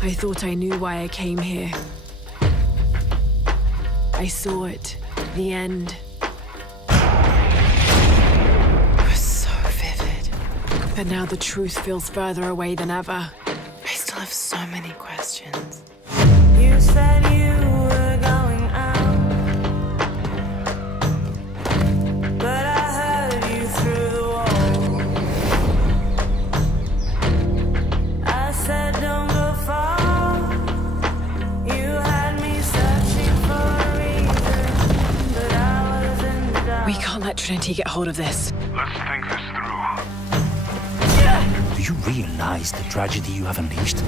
I thought I knew why I came here. I saw it. The end. It was so vivid. But now the truth feels further away than ever. I still have so many questions. Let Trinity get hold of this. Let's think this through. Do you realize the tragedy you have unleashed?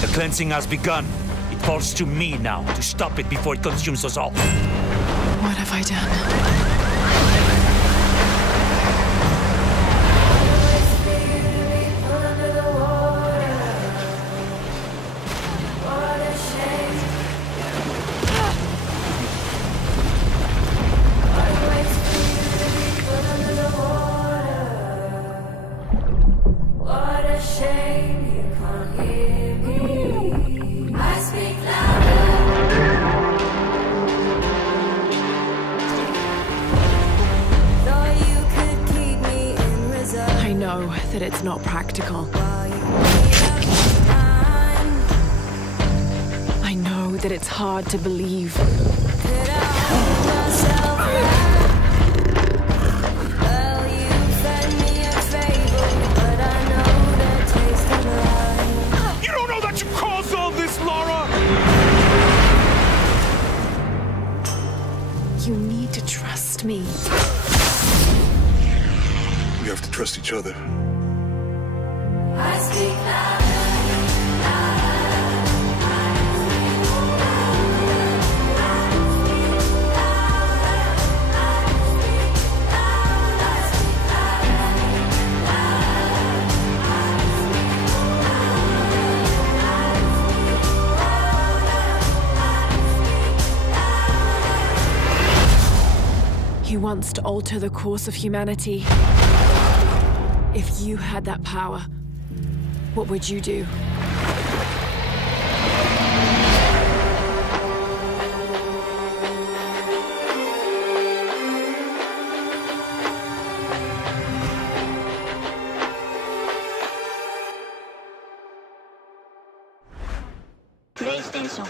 The cleansing has begun. It falls to me now to stop it before it consumes us all. What have I done? Under. What a shame. I know that it's not practical. While you made up time, I know that it's hard to believe. could I hold myself back? Well, you fed me a fable, but I know the taste of life. You don't know that you caused all this, Laura! You need to trust me. We have to trust each other. He wants to alter the course of humanity. If you had that power, what would you do? PlayStation